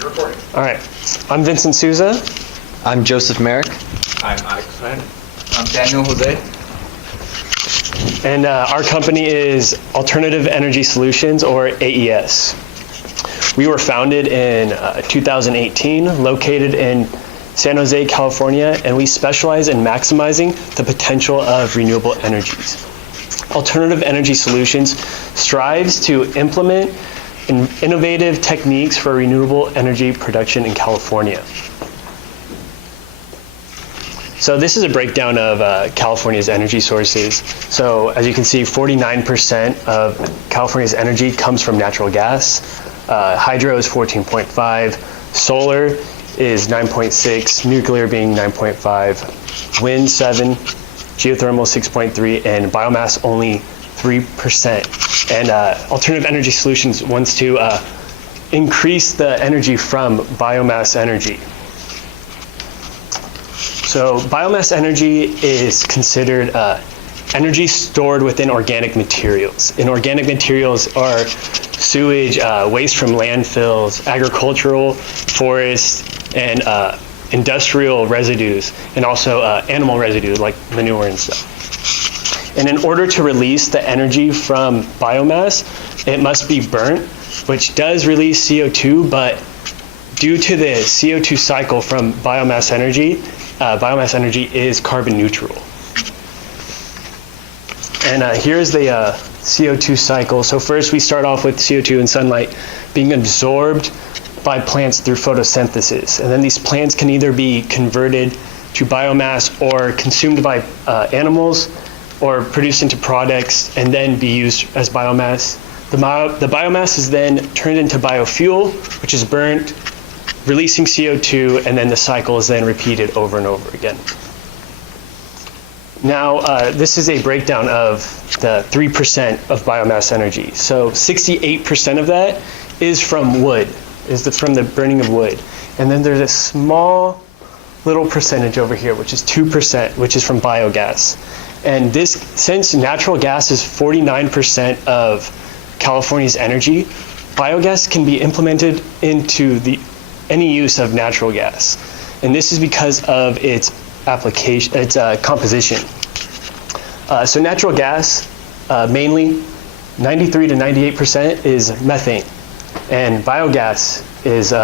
You're recording. All right. I'm Vincent Souza. I'm Joseph Merrick. I'm Alex Fan. I'm Daniel Jose. And our company is Alternative Energy Solutions, or AES. We were founded in 2018, located in San Jose, California, and we specialize in maximizing the potential of renewable energies. Alternative Energy Solutions strives to implement innovative techniques for renewable energy production in California. So this is a breakdown of California's energy sources. So as you can see, 49% of California's energy comes from natural gas. Hydro is 14.5, solar is 9.6, nuclear being 9.5, wind 7, geothermal 6.3, and biomass only 3%. And Alternative Energy Solutions wants to increase the energy from biomass energy. So biomass energy is considered energy stored within organic materials. And organic materials are sewage, waste from landfills, agricultural, forest, and industrial residues, and also animal residue like manure and stuff. And in order to release the energy from biomass, it must be burnt, which does release CO2, but due to the CO2 cycle from biomass energy is carbon neutral. And here's the CO2 cycle. So first we start off with CO2 and sunlight being absorbed by plants through photosynthesis. And then these plants can either be converted to biomass or consumed by animals or produced into products and then be used as biomass. The biomass is then turned into biofuel, which is burnt, releasing CO2, and then the cycle is then repeated over and over again. Now, this is a breakdown of the 3% of biomass energy. So 68% of that is from wood, from the burning of wood. And then there's a small little percentage over here, which is 2%, which is from biogas. And this, since natural gas is 49% of California's energy, biogas can be implemented into any use of natural gas. And this is because of its application, its composition. So natural gas, mainly 93 to 98% is methane. And biogas is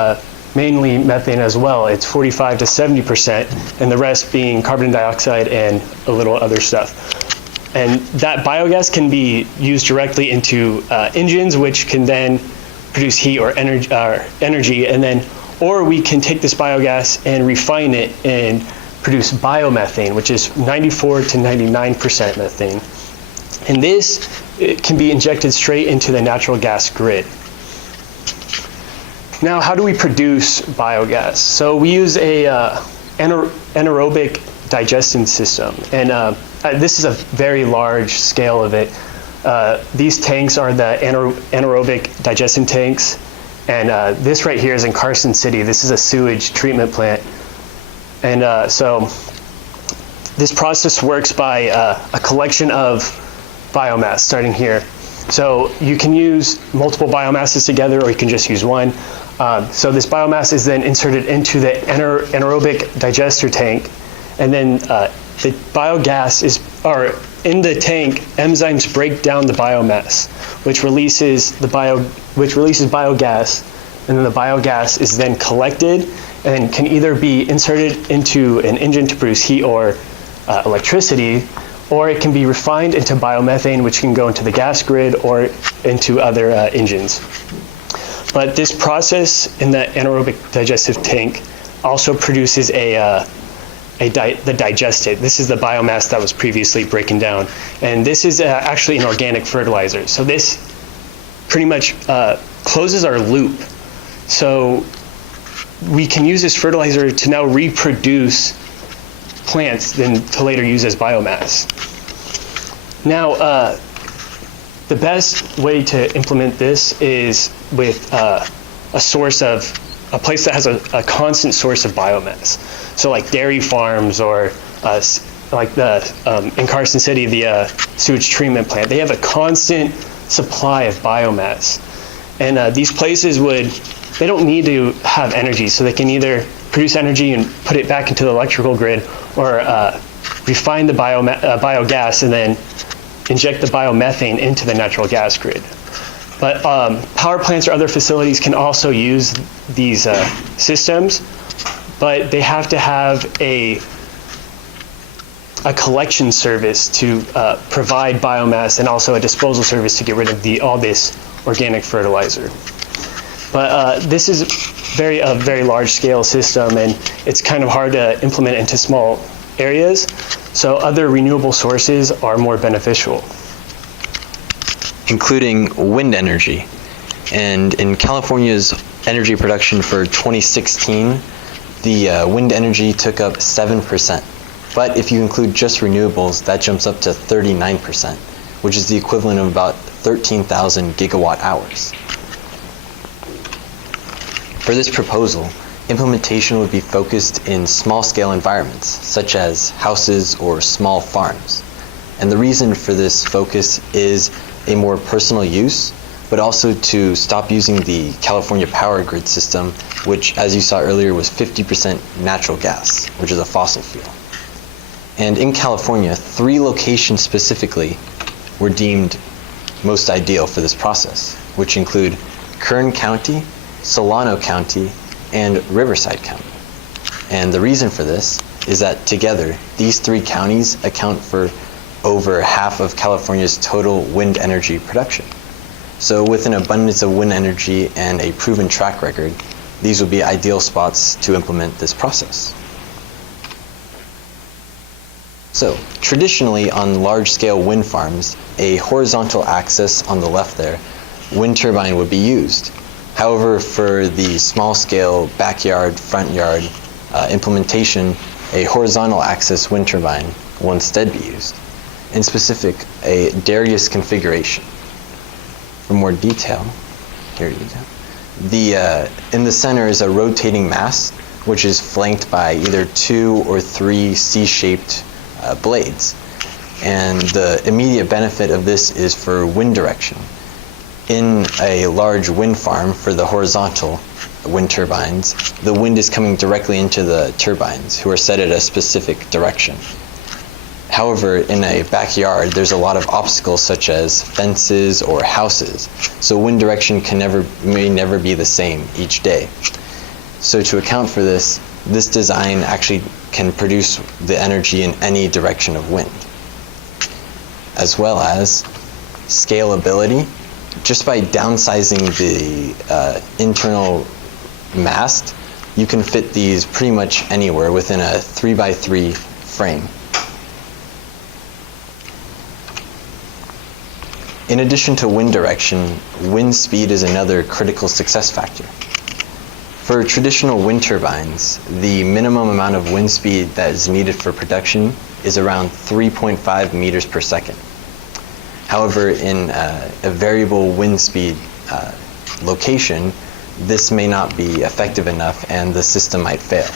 mainly methane as well. It's 45 to 70%, and the rest being carbon dioxide and a little other stuff. And that biogas can be used directly into engines, which can then produce heat or energy, and then, or we can take this biogas and refine it and produce biomethane, which is 94 to 99% methane. And this can be injected straight into the natural gas grid. Now, how do we produce biogas? So we use a anaerobic digestion system, and this is a very large scale of it. These tanks are the anaerobic digestion tanks, and this right here is in Carson City. This is a sewage treatment plant. And so this process works by a collection of biomass starting here. So you can use multiple biomasses together, or you can just use one. So this biomass is then inserted into the anaerobic digester tank, and then the biogas in the tank. Enzymes break down the biomass, which releases biogas, and then the biogas is then collected and can either be inserted into an engine to produce heat or electricity, or it can be refined into biomethane, which can go into the gas grid or into other engines. But this process in the anaerobic digestive tank also produces the digestate. This is the biomass that was previously breaking down. And this is actually an organic fertilizer. So this pretty much closes our loop. So we can use this fertilizer to now reproduce plants then to later use as biomass. Now, the best way to implement this is with a place that has a constant source of biomass. So like dairy farms, or like in Carson City, the sewage treatment plant, they have a constant supply of biomass. And these places would they don't need to have energy, so they can either produce energy and put it back into the electrical grid, or refine the biogas and then inject the biomethane into the natural gas grid. But power plants or other facilities can also use these systems, but they have to have a collection service to provide biomass, and also a disposal service to get rid of all this organic fertilizer. But this is a very large scale system, and it's kind of hard to implement into small areas, so other renewable sources are more beneficial. Including wind energy. And in California's energy production for 2016, the wind energy took up 7%. But if you include just renewables, that jumps up to 39%, which is the equivalent of about 13,000 gigawatt hours. For this proposal, implementation would be focused in small-scale environments, such as houses or small farms. And the reason for this focus is a more personal use, but also to stop using the California power grid system, which, as you saw earlier, was 50% natural gas, which is a fossil fuel. And in California, 3 locations specifically were deemed most ideal for this process, which include Kern County, Solano County, and Riverside County. And the reason for this is that together, these 3 counties account for over half of California's total wind energy production. So with an abundance of wind energy and a proven track record, these would be ideal spots to implement this process. So traditionally on large-scale wind farms, a horizontal axis on the left there, wind turbine would be used. However, for the small-scale backyard, front yard implementation, a horizontal axis wind turbine will instead be used. In specific, a Darius configuration. For more detail, here you go. In the center is a rotating mast, which is flanked by either 2 or 3 C-shaped blades. And the immediate benefit of this is for wind direction. In a large wind farm for the horizontal wind turbines, the wind is coming directly into the turbines, who are set at a specific direction. However, in a backyard, there's a lot of obstacles such as fences or houses, so wind direction may never be the same each day. So to account for this, this design actually can produce the energy in any direction of wind. As well as scalability. Just by downsizing the internal mast, you can fit these pretty much anywhere within a 3x3 frame. In addition to wind direction, wind speed is another critical success factor. For traditional wind turbines, the minimum amount of wind speed that is needed for production is around 3.5 meters per second. However, in a variable wind speed location, this may not be effective enough and the system might fail.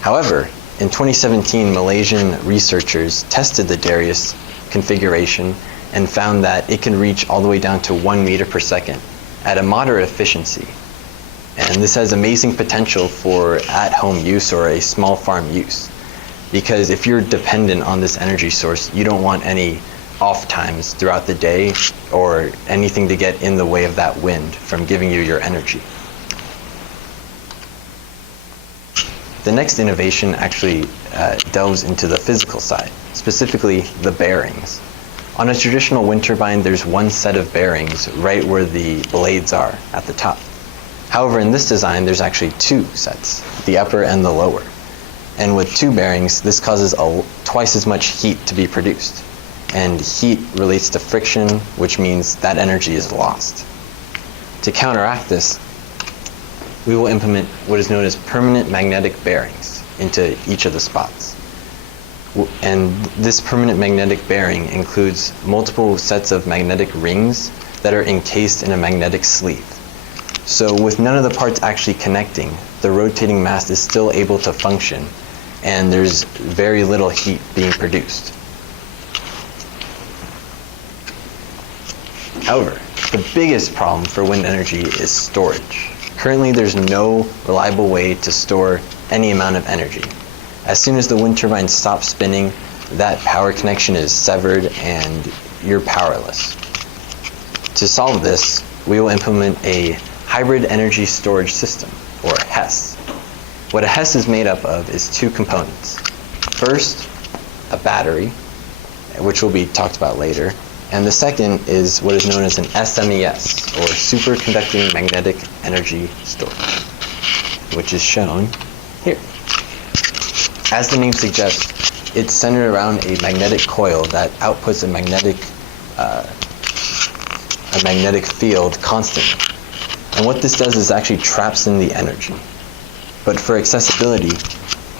However, in 2017, Malaysian researchers tested the Darius configuration and found that it can reach all the way down to 1 meter per second at a moderate efficiency. And this has amazing potential for at-home use or a small farm use. Because if you're dependent on this energy source, you don't want any off times throughout the day or anything to get in the way of that wind from giving you your energy. The next innovation actually delves into the physical side, specifically the bearings. On a traditional wind turbine, there's one set of bearings right where the blades are at the top. However, in this design, there's actually 2 sets, the upper and the lower. And with 2 bearings, this causes twice as much heat to be produced. And heat relates to friction, which means that energy is lost. To counteract this, we will implement what is known as permanent magnetic bearings into each of the spots. And this permanent magnetic bearing includes multiple sets of magnetic rings that are encased in a magnetic sleeve. So with none of the parts actually connecting, the rotating mast is still able to function, and there's very little heat being produced. However, the biggest problem for wind energy is storage. Currently, there's no reliable way to store any amount of energy. As soon as the wind turbine stops spinning, that power connection is severed and you're powerless. To solve this, we will implement a hybrid energy storage system, or HESS. What a HESS is made up of is two components. First, a battery, which will be talked about later, and the second is what is known as an SMES, or superconducting magnetic energy storage, which is shown here. As the name suggests, it's centered around a magnetic coil that outputs a magnetic field constantly. And what this does is actually traps in the energy. But for accessibility,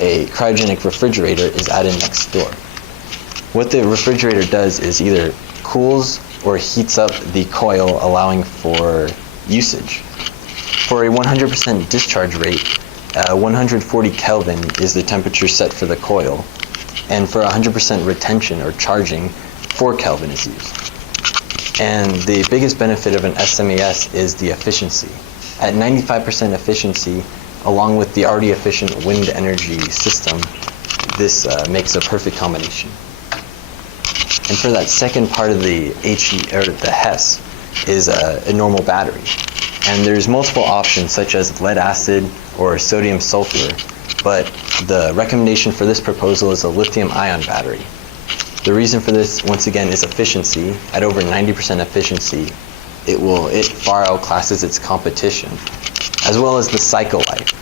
a cryogenic refrigerator is added next door. What the refrigerator does is either cools or heats up the coil, allowing for usage. For a 100% discharge rate, 140 Kelvin is the temperature set for the coil, and for 100% retention or charging, 4 Kelvin is used. And the biggest benefit of an SMES is the efficiency. At 95% efficiency, along with the already efficient wind energy system, this makes a perfect combination. And for that second part of the HESS is a normal battery. And there's multiple options such as lead acid or sodium sulfur, but the recommendation for this proposal is a lithium ion battery. The reason for this, once again, is efficiency. At over 90% efficiency, it far outclasses its competition, as well as the cycle life.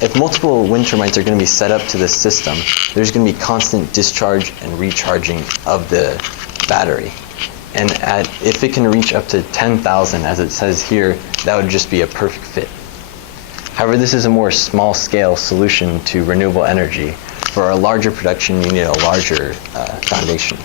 If multiple wind turbines are going to be set up to this system, there's going to be constant discharge and recharging of the battery. And if it can reach up to 10,000, as it says here, that would just be a perfect fit. However, this is a more small-scale solution to renewable energy. For a larger production, you need a larger foundation.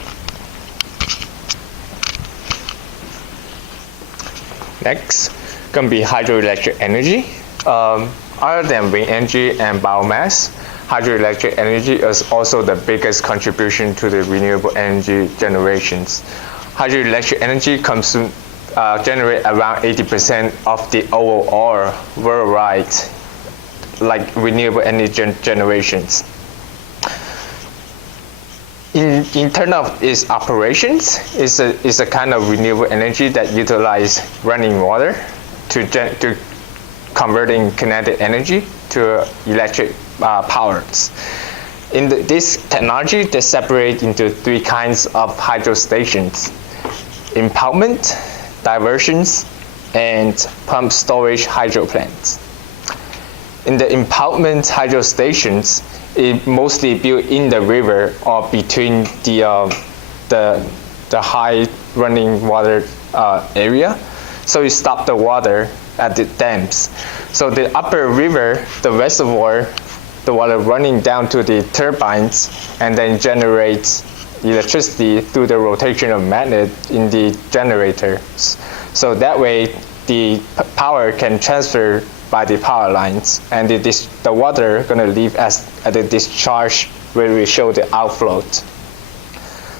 Next, going to be hydroelectric energy. Other than wind energy and biomass, hydroelectric energy is also the biggest contribution to the renewable energy generations. Hydroelectric energy generate around 80% of the overall worldwide renewable energy generations. In terms of its operations, it's a kind of renewable energy that utilize running water to converting kinetic energy to electric powers. In this technology, they separate into three kinds of hydro stations: impoundment, diversions, and pump storage hydro plants. In the impoundment hydro stations, it mostly built in the river or between the high running water area, so it stops the water at the dams. So the upper river, the reservoir, the water running down to the turbines and then generates electricity through the rotation of magnet in the generators. So that way the power can transfer by the power lines, and the water going to leave at the discharge where we show the outflow.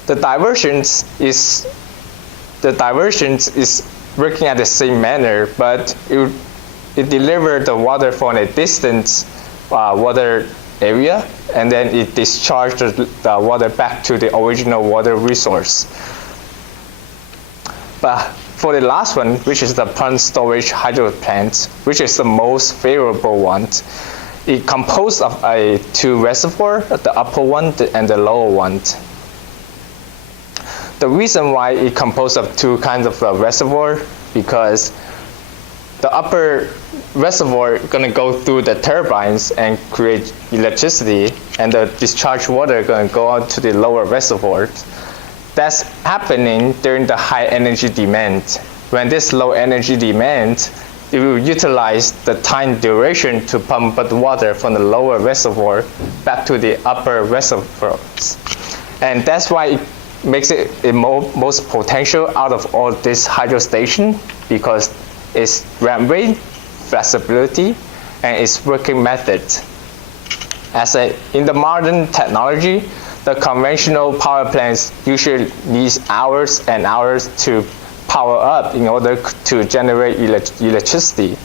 The diversions is working at the same manner, but it delivers the water from a distant water area, and then it discharges the water back to the original water resource. But for the last one, which is the pump storage hydro plant, which is the most favorable one, it composed of two reservoirs, the upper one and the lower one. The reason why it composed of two kinds of reservoir, because the upper reservoir is going to go through the turbines and create electricity, and the discharge water is going to go out to the lower reservoir. That's happening during the high energy demand. When this low energy demand, it will utilize the time duration to pump the water from the lower reservoir back to the upper reservoirs. And that's why it makes it the most potential out of all this hydro station, because it's ramp rate, flexibility, and its working method. In the modern technology, the conventional power plants usually need hours and hours to power up in order to generate electricity.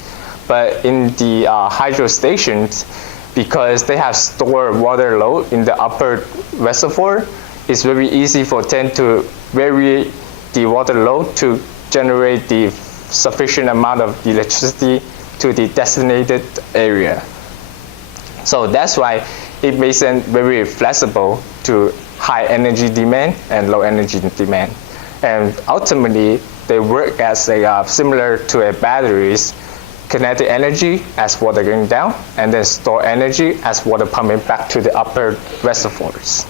But in the hydro stations, because they have stored water load in the upper reservoir, it's very easy for them to vary the water load to generate the sufficient amount of electricity to the designated area. So that's why it makes them very flexible to high energy demand and low energy demand. And ultimately, they work as a similar to a batteries, kinetic energy as water going down, and then store energy as water pumping back to the upper reservoirs.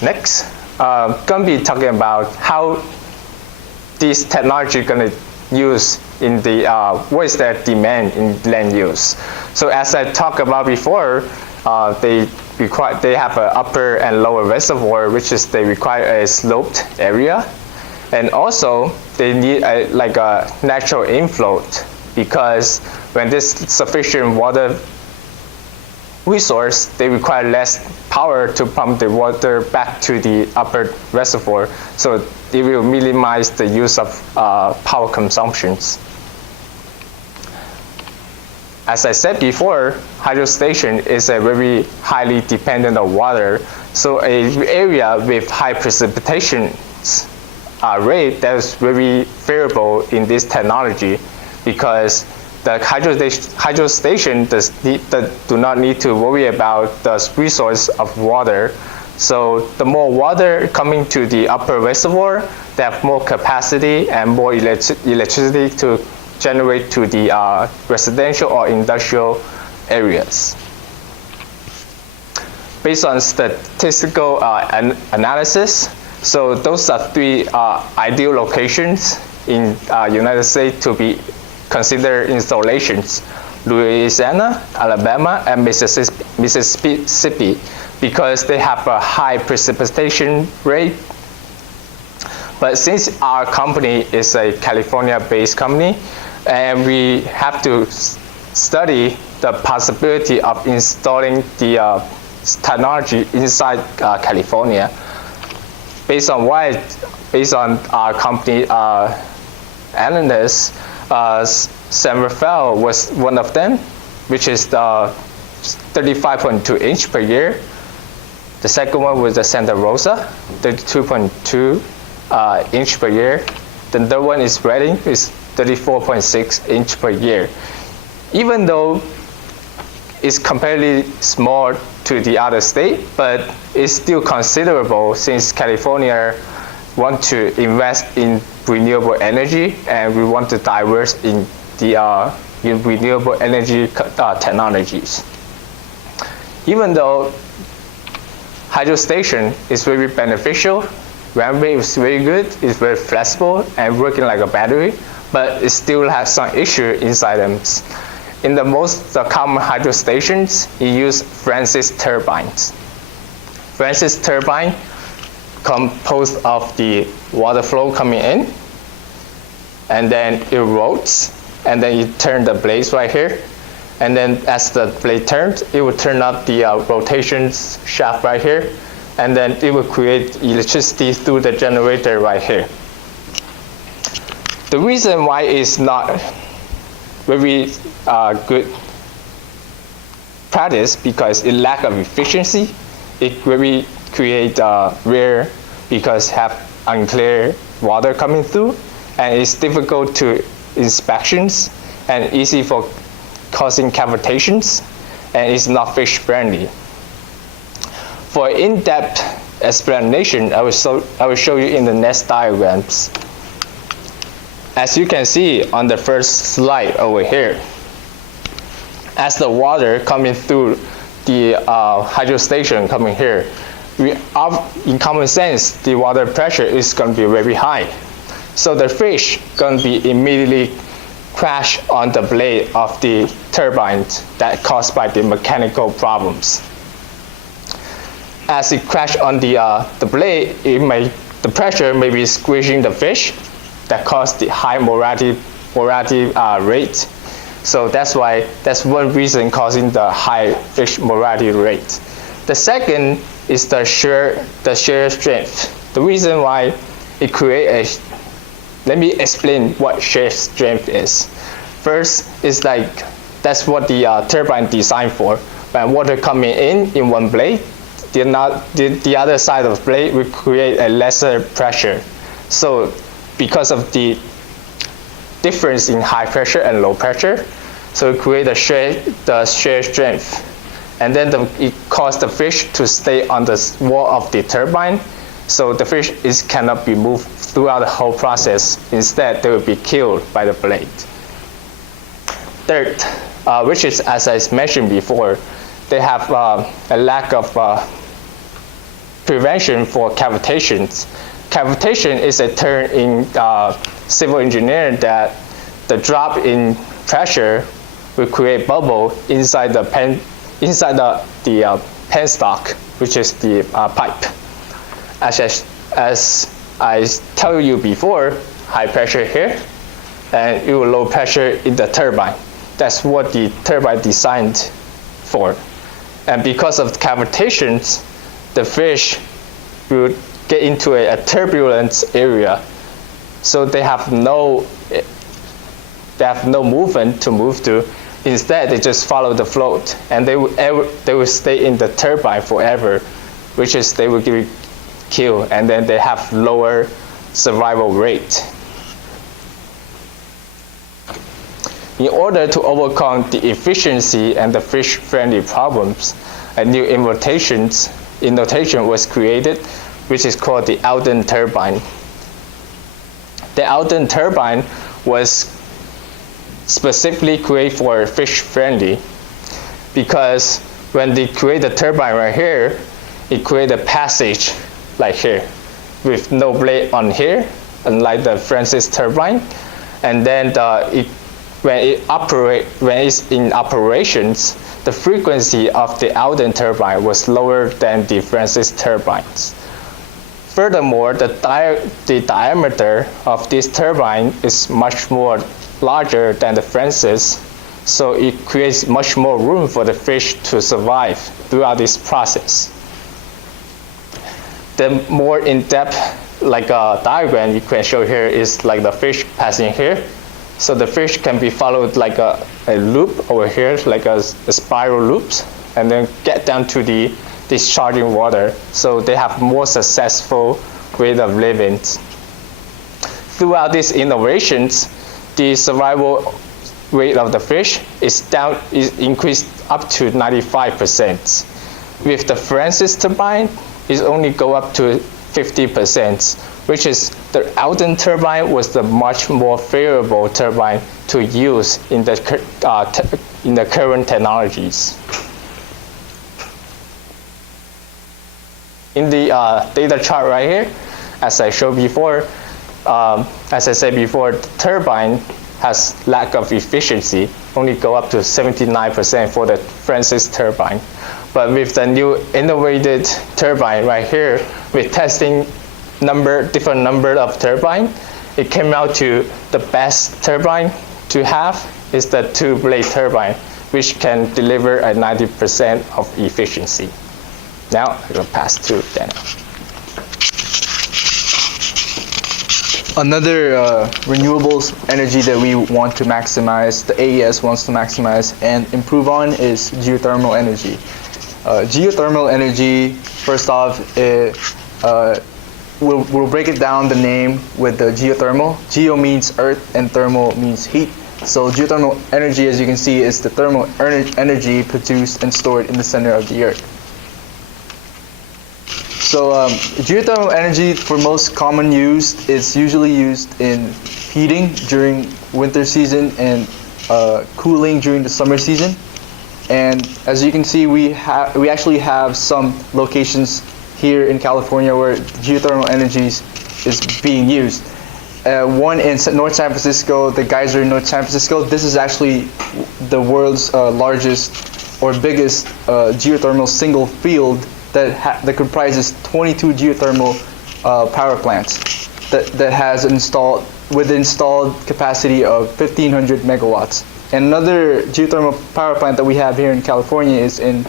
Next, gonna be talking about how this technology gonna use in the what is their demand in land use. So as I talked about before, they have an upper and lower reservoir, which is they require a sloped area, and also they need a natural inflow, because when there's sufficient water resource, they require less power to pump the water back to the upper reservoir, so it will minimize the use of power consumptions. As I said before, hydro station is a very highly dependent on water, so an area with high precipitation rate that is very favorable in this technology, because the hydro station do not need to worry about the resource of water. So the more water coming to the upper reservoir, they have more capacity and more electricity to generate to the residential or industrial areas. Based on statistical analysis, so those are three ideal locations in United States to be considered installations: Louisiana, Alabama, and Mississippi, because they have a high precipitation rate. But since our company is a California-based company, and we have to study the possibility of installing the technology inside California. Based on our company analysts, San Rafael was one of them, which is the 35.2 inch per year. The second one was the Santa Rosa, 32.2 inch per year. The third one is Redding, is 34.6 inch per year. Even though it's comparatively small to the other state, but it's still considerable since California want to invest in renewable energy, and we want to diverse in the renewable energy technologies. Even though hydro station is very beneficial, runway is very good, it's very flexible and working like a battery, but it still has some issue inside them. In the most common hydro stations, you use Francis turbines. Francis turbine composed of the water flow coming in, and then it rotates, and then you turn the blades right here, and then as the blade turns, it will turn up the rotation shaft right here, and then it will create electricity through the generator right here. The reason why it's not very good practice, because it lack of efficiency. It really create rare, because have unclear water coming through, and it's difficult to inspections and easy for causing cavitations, and it's not fish friendly. For in-depth explanation, I will show you in the next diagrams. As you can see on the first slide over here, as the water coming through the hydro station coming here, in common sense, the water pressure is going to be very high. So the fish going to be immediately crash on the blade of the turbines that caused by the mechanical problems. As it crash on the blade, the pressure may be squishing the fish that cause the high mortality rate. So that's one reason causing the high fish mortality rate. The second is the shear strength. The reason why it creates let me explain what shear strength is. First, it's like that's what the turbine designed for. When water coming in one blade, the other side of the blade will create a lesser pressure. So because of the difference in high pressure and low pressure, so it creates the shear strength. And then it causes the fish to stay on the wall of the turbine, so the fish cannot be moved throughout the whole process. Instead, they will be killed by the blade. Third, which is, as I mentioned before, they have a lack of prevention for cavitations. Cavitation is a term in civil engineering that the drop in pressure will create bubble inside the penstock, which is the pipe. As I tell you before, high pressure here, and it will low pressure in the turbine. That's what the turbine designed for. And because of cavitations, the fish will get into a turbulent area, so they have no movement to move to. Instead, they just follow the float, and they will stay in the turbine forever, which is they will get killed, and then they have lower survival rate. In order to overcome the efficiency and the fish-friendly problems, a new innotation was created, which is called the Eldon turbine. The Eldon turbine was specifically created for fish-friendly, because when they create the turbine right here, it creates a passage like here, with no blade on here, unlike the Francis turbine. And then when it's in operations, the frequency of the Eldon turbine was lower than the Francis turbines. Furthermore, the diameter of this turbine is much more larger than the Francis, so it creates much more room for the fish to survive throughout this process. The more in-depth diagram you can show here is like the fish passing here. So the fish can be followed like a loop over here, like a spiral loops, and then get down to the discharging water. So they have more successful way of living. Throughout these innovations, the survival rate of the fish is increased up to 95%. With the Francis turbine, it only go up to 50%, which is the Eldon turbine was the much more favorable turbine to use in the current technologies. In the data chart right here, as I showed before, as I said before, the turbine has lack of efficiency, only go up to 79% for the Francis turbine. But with the new innovated turbine right here, with testing different number of turbine, it came out to the best turbine to have is the two-blade turbine, which can deliver a 90% of efficiency. Now I will pass to Daniel. Another renewables energy that we want to maximize, the AES wants to maximize and improve on, is geothermal energy. Geothermal energy, first off, we'll break it down, the name with the geothermal. Geo means earth and thermal means heat. So geothermal energy, as you can see, is the thermal energy produced and stored in the center of the earth. So geothermal energy, for most common use, is usually used in heating during winter season and cooling during the summer season. And as you can see, we actually have some locations here in California where geothermal energy is being used. One in North San Francisco, the geyser in North San Francisco. This is actually the world's largest or biggest geothermal single field that comprises 22 geothermal power plants that has installed capacity of 1,500 megawatts. And another geothermal power plant that we have here in California is in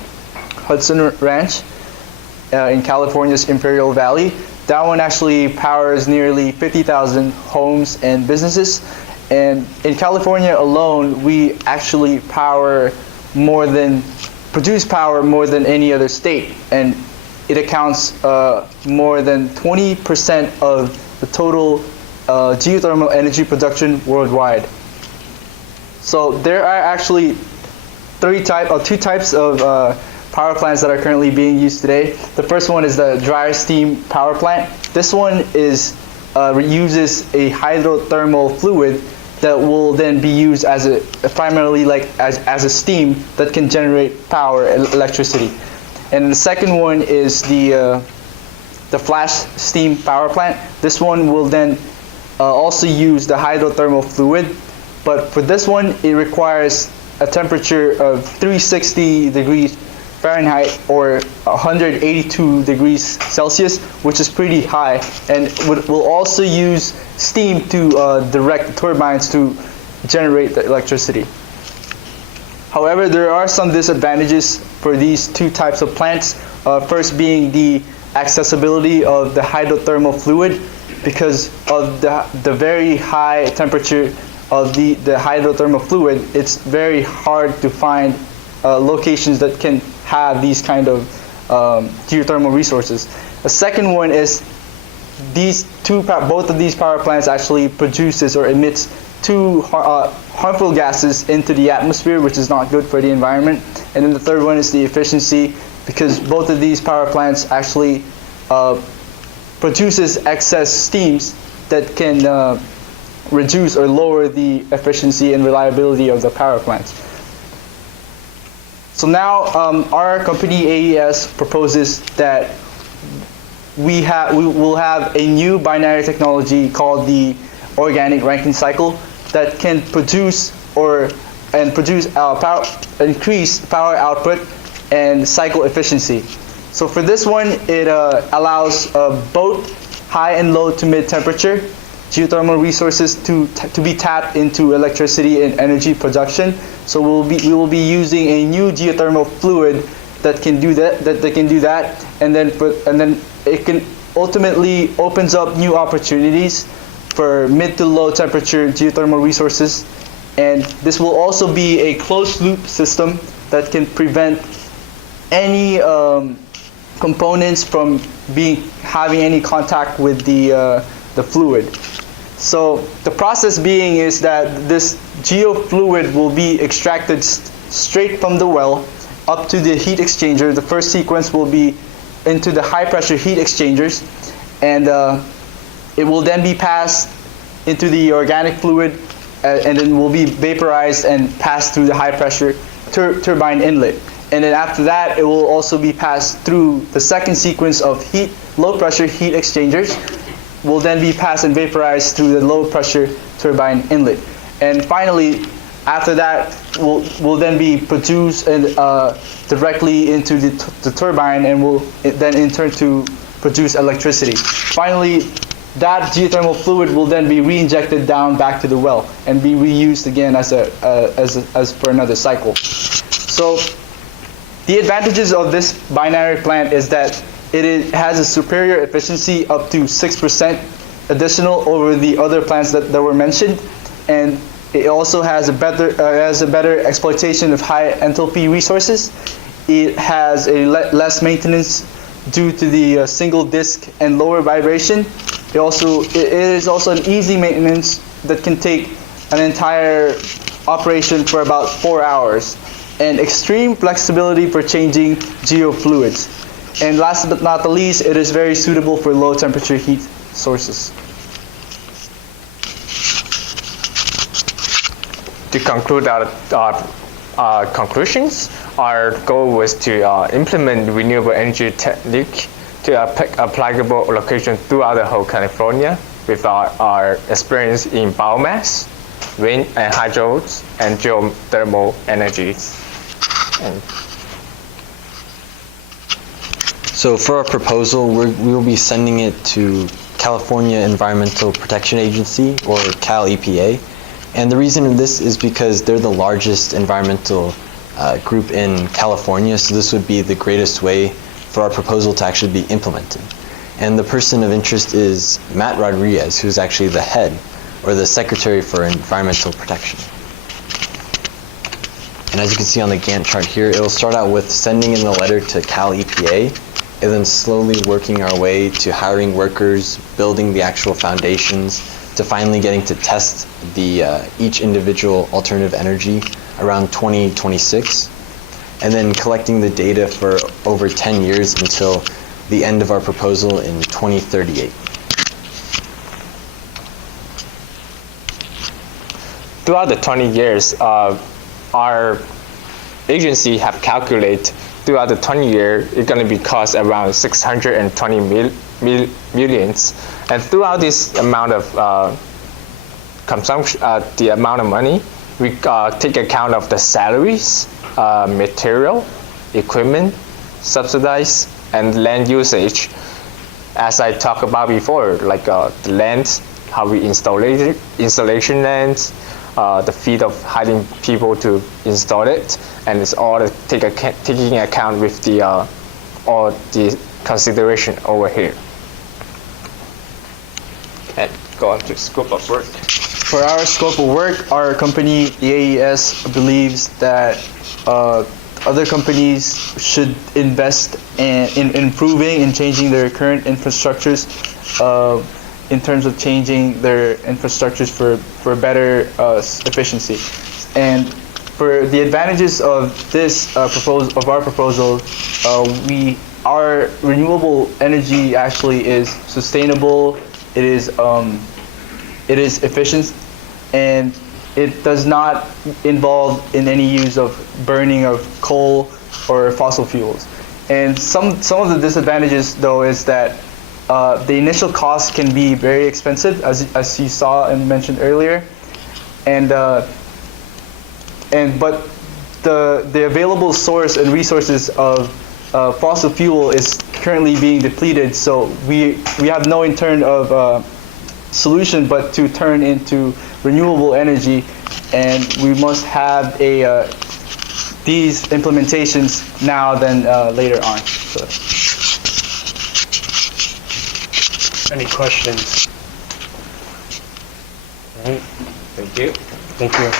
Hudson Ranch in California's Imperial Valley. That one actually powers nearly 50,000 homes and businesses. And in California alone, we actually produce power more than any other state. And it accounts more than 20% of the total geothermal energy production worldwide. So there are actually two types of power plants that are currently being used today. The first one is the dry steam power plant. This one uses a hydrothermal fluid that will then be used as primarily as a steam that can generate power and electricity. And the second one is the flash steam power plant. This one will then also use the hydrothermal fluid, but for this one it requires a temperature of 360 degrees Fahrenheit or 182 degrees Celsius, which is pretty high, and will also use steam to direct the turbines to generate the electricity. However, there are some disadvantages for these two types of plants. First being the accessibility of the hydrothermal fluid. Because of the very high temperature of the hydrothermal fluid, it's very hard to find locations that can have these kind of geothermal resources. The second one is both of these power plants actually produces or emits two harmful gases into the atmosphere, which is not good for the environment. And then the third one is the efficiency, because both of these power plants actually produces excess steams that can reduce or lower the efficiency and reliability of the power plants. So now our company AES proposes that we will have a new binary technology called the organic Rankine cycle that can increase power output and cycle efficiency. So for this one, it allows both high and low to mid temperature geothermal resources to be tapped into electricity and energy production. So we will be using a new geothermal fluid that can do that, and then it can ultimately opens up new opportunities for mid to low temperature geothermal resources. And this will also be a closed loop system that can prevent any components from having any contact with the fluid. So the process being is that this geofluid will be extracted straight from the well up to the heat exchanger. The first sequence will be into the high pressure heat exchangers, and it will then be passed into the organic fluid, and then will be vaporized and passed through the high pressure turbine inlet. And then after that, it will also be passed through the second sequence of low pressure heat exchangers, will then be passed and vaporized through the low pressure turbine inlet. And finally, after that, will then be produced and directly into the turbine, and will then in turn to produce electricity. Finally, that geothermal fluid will then be re-injected down back to the well and be reused again as for another cycle. So the advantages of this binary plant is that it has a superior efficiency up to 6% additional over the other plants that were mentioned, and it also has a better exploitation of high enthalpy resources. It has a less maintenance due to the single disk and lower vibration. It is also an easy maintenance that can take an entire operation for about 4 hours, and extreme flexibility for changing geofluids. And last but not the least, it is very suitable for low temperature heat sources. To conclude our conclusions, our goal was to implement renewable energy technique to applicable locations throughout the whole California with our experience in biomass, wind and hydros, and geothermal energies. So for our proposal, we will be sending it to California Environmental Protection Agency, or Cal EPA. And the reason of this is because they're the largest environmental group in California, so this would be the greatest way for our proposal to actually be implemented. And the person of interest is Matt Rodriguez, who's actually the head, or the Secretary for Environmental Protection. And as you can see on the Gantt chart here, it will start out with sending in the letter to Cal EPA, and then slowly working our way to hiring workers, building the actual foundations, to finally getting to test the each individual alternative energy around 2026, and then collecting the data for over 10 years until the end of our proposal in 2038. Throughout the 20 years, our agency have calculated throughout the 20 years, it's going to be cost around 620 millions. And throughout this amount of consumption, the amount of money, we take account of the salaries, material, equipment, subsidies, and land usage. As I talked about before, like the land, how we installation lands, the fee of hiring people to install it, and it's all taking account with the all the consideration over here. And go on to scope of work. For our scope of work, our company, the AES, believes that other companies should invest in improving and changing their current infrastructures in terms of changing their infrastructures for better efficiency. And for the advantages of this our proposal, our renewable energy actually is sustainable. It is efficient, and it does not involve in any use of burning of coal or fossil fuels. And some of the disadvantages, though, is that the initial cost can be very expensive, as you saw and mentioned earlier, but the available source and resources of fossil fuel is currently being depleted. So we have no in turn of solution but to turn into renewable energy, and we must have these implementations now than later on. So. Any questions? All right. Thank you. Thank you.